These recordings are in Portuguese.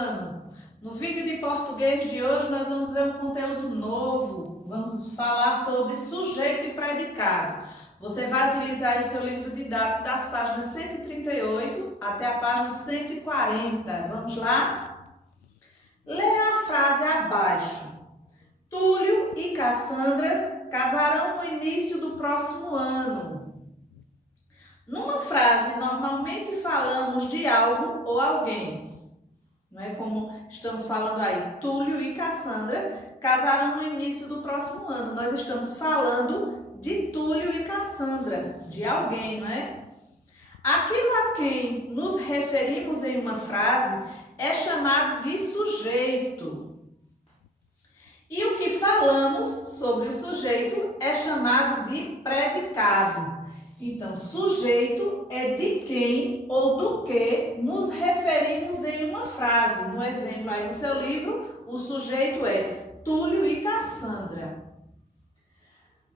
ano. No vídeo de português de hoje nós vamos ver um conteúdo novo. Vamos falar sobre sujeito e predicado. Você vai utilizar o seu livro didático das páginas 138 até a página 140. Vamos lá? Leia a frase abaixo. Túlio e Cassandra casarão no início do próximo ano. Numa frase, normalmente falamos de algo ou alguém. Não é como estamos falando aí, Túlio e Cassandra casarão no início do próximo ano. Nós estamos falando de Túlio e Cassandra, de alguém, não é? Aquilo a quem nos referimos em uma frase é chamado de sujeito. E o que falamos sobre o sujeito é chamado de predicado. Então, sujeito é de quem ou do que nos referimos em uma frase. No exemplo aí no seu livro, o sujeito é Túlio e Cassandra.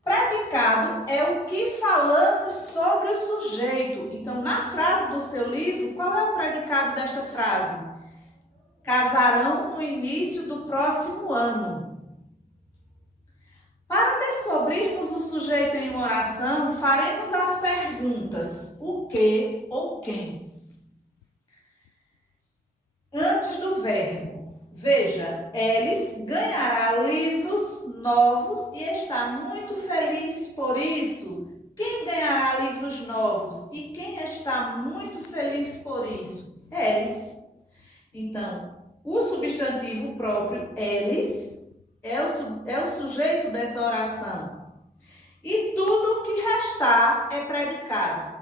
Predicado é o que falamos sobre o sujeito. Então, na frase do seu livro, qual é o predicado desta frase? Casarão no início do próximo ano. Para descobrirmos o sujeito em uma oração, faremos as perguntas o que ou quem. Antes do verbo, veja, Elis ganhará livros novos e está muito feliz por isso. Quem ganhará livros novos e quem está muito feliz por isso? Elis. Então, o substantivo próprio, Elis, é o sujeito dessa oração. E tudo o que restar é predicado.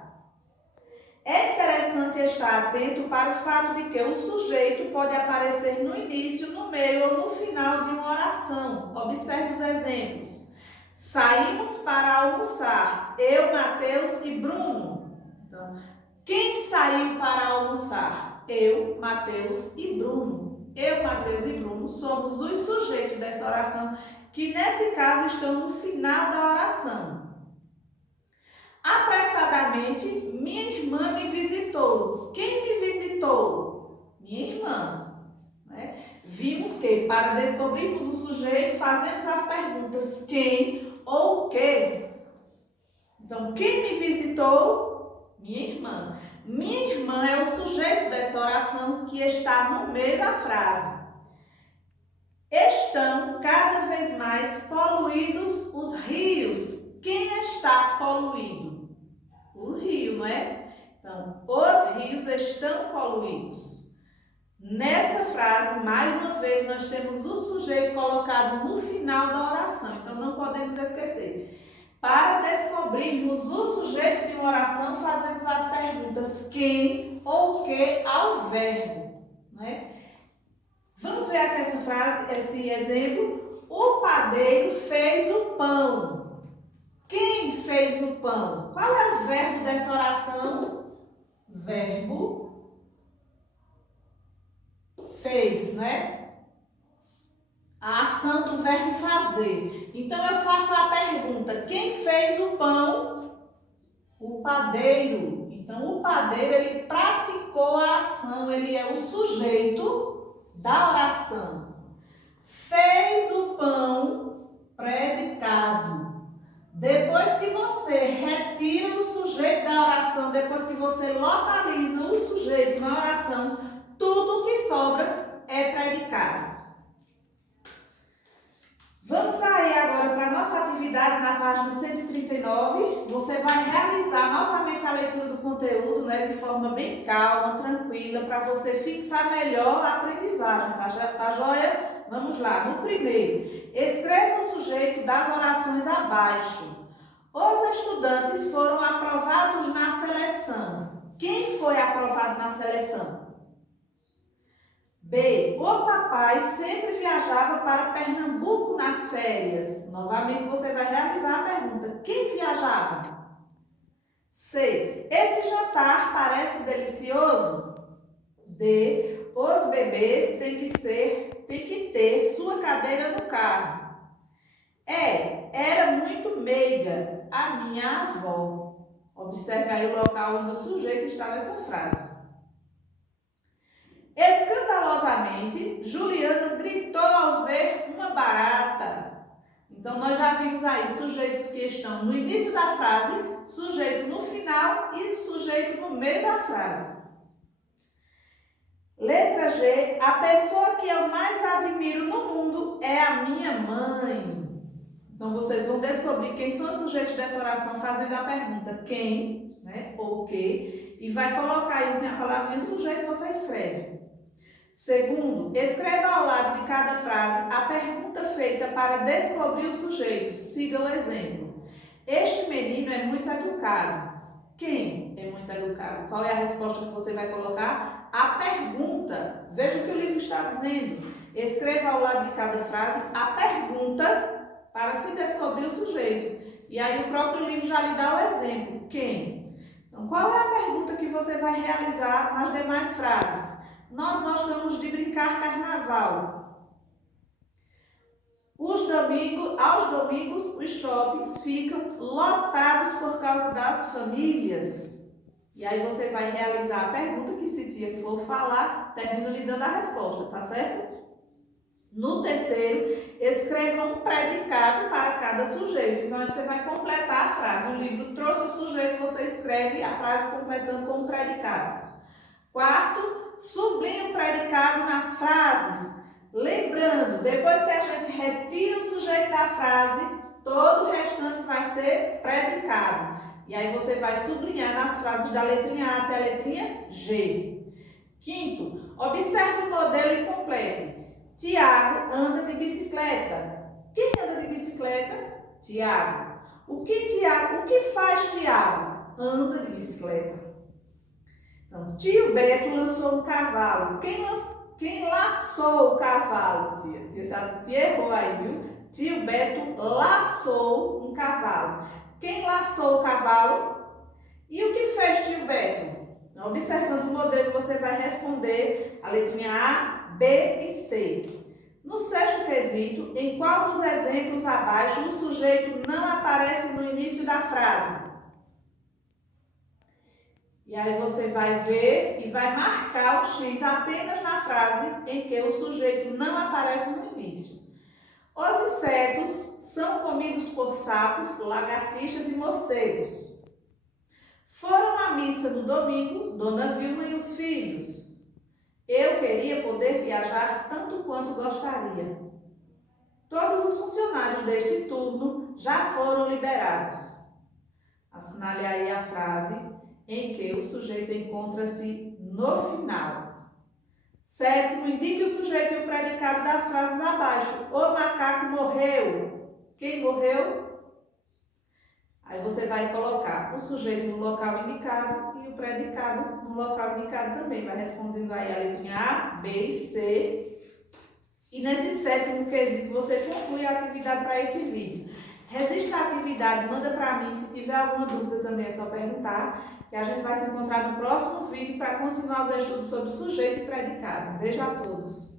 É interessante estar atento para o fato de que o sujeito pode aparecer no início, no meio ou no final de uma oração. Observe os exemplos. Saímos para almoçar. Eu, Mateus e Bruno. Então, quem saiu para almoçar? Eu, Mateus e Bruno. Eu, Mateus e Bruno somos os sujeitos dessa oração, que nesse caso estão no final da oração. Apressadamente, minha irmã me visitou. Quem me visitou? Minha irmã. Né? Vimos que, para descobrirmos o sujeito, fazemos as perguntas quem ou o que. Então, quem me visitou? Minha irmã. Minha irmã é o sujeito dessa oração que está no meio da frase. Estão cada vez mais poluídos os rios. Quem está poluído? O rio, não é? Então, os rios estão poluídos. Nessa frase, mais uma vez, nós temos o sujeito colocado no final da oração. Então, não podemos esquecer. Para descobrirmos o sujeito de uma oração, fazemos as perguntas quem ou que ao verbo. Né? Vamos ver aqui essa frase, esse exemplo. O padeiro fez o pão. Quem fez o pão? Qual é o verbo dessa oração? Verbo fez, né? A ação do verbo fazer. Então, eu faço a pergunta, quem fez o pão? O padeiro. Então, o padeiro, ele praticou a ação, ele é o sujeito da oração. Fez o pão, predicado. Depois que você retira o sujeito da oração, depois que você localiza o sujeito na oração, tudo que sobra é predicado. Vamos aí agora para a nossa atividade na página 139. Você vai realizar novamente a leitura do conteúdo, né, de forma bem calma, tranquila, para você fixar melhor a aprendizagem, tá joia? Vamos lá. No primeiro, escreva o sujeito das orações abaixo. Os estudantes foram aprovados na seleção. Quem foi aprovado na seleção? B. O papai sempre viajava para Pernambuco nas férias. Novamente você vai realizar a pergunta. Quem viajava? C. Esse jantar parece delicioso? D. Os bebês têm que ter sua cadeira no carro. E. Era muito meiga a minha avó. Observe aí o local onde o sujeito está nessa frase. Escandalosamente, rapidamente. Juliana gritou ao ver uma barata. Então, nós já vimos aí sujeitos que estão no início da frase, sujeito no final e sujeito no meio da frase. Letra G. A pessoa que eu mais admiro no mundo é a minha mãe. Então, vocês vão descobrir quem são os sujeitos dessa oração fazendo a pergunta quem, né, ou que, e vai colocar aí onde tem a palavrinha sujeito, você escreve. Segundo, escreva ao lado de cada frase a pergunta feita para descobrir o sujeito. Siga o exemplo. Este menino é muito educado. Quem é muito educado? Qual é a resposta que você vai colocar? A pergunta. Veja o que o livro está dizendo. Escreva ao lado de cada frase a pergunta para se descobrir o sujeito. E aí o próprio livro já lhe dá o exemplo. Quem? Então, qual é a pergunta que você vai realizar nas demais frases? Nós gostamos de brincar carnaval. Aos domingos, os shoppings ficam lotados por causa das famílias. E aí você vai realizar a pergunta que, se tia for falar, termina lhe dando a resposta, tá certo? No terceiro, escreva um predicado para cada sujeito. Então, você vai completar a frase. O livro trouxe o sujeito, você escreve a frase completando com um predicado. Quarto, sublinhe o predicado nas frases. Lembrando, depois que a gente retira o sujeito da frase, todo o restante vai ser predicado. E aí você vai sublinhar nas frases da letrinha A até a letrinha G. Quinto, observe o modelo e complete. Tiago anda de bicicleta. Quem anda de bicicleta? Tiago. O que faz Tiago? Anda de bicicleta. Então, tio Beto lançou um cavalo. Quem laçou o cavalo, tia? Tia errou aí, viu? Tio Beto laçou um cavalo. Quem laçou o cavalo? E o que fez tio Beto? Observando o modelo, você vai responder a letrinha A, B e C. No sexto quesito, em qual dos exemplos abaixo o sujeito não aparece no início da frase? E aí você vai ver e vai marcar o X apenas na frase em que o sujeito não aparece no início. Os insetos são comidos por sapos, lagartixas e morcegos. Foram à missa no domingo, Dona Vilma e os filhos. Eu queria poder viajar tanto quanto gostaria. Todos os funcionários deste turno já foram liberados. Assinale aí a frase em que o sujeito encontra-se no final. Sétimo, indique o sujeito e o predicado das frases abaixo. O macaco morreu. Quem morreu? Aí você vai colocar o sujeito no local indicado e o predicado no local indicado também. Vai respondendo aí a letrinha A, B e C. E nesse sétimo quesito você conclui a atividade para esse vídeo. Registra a atividade, manda para mim. Se tiver alguma dúvida também é só perguntar. E a gente vai se encontrar no próximo vídeo para continuar os estudos sobre sujeito e predicado. Beijo a todos!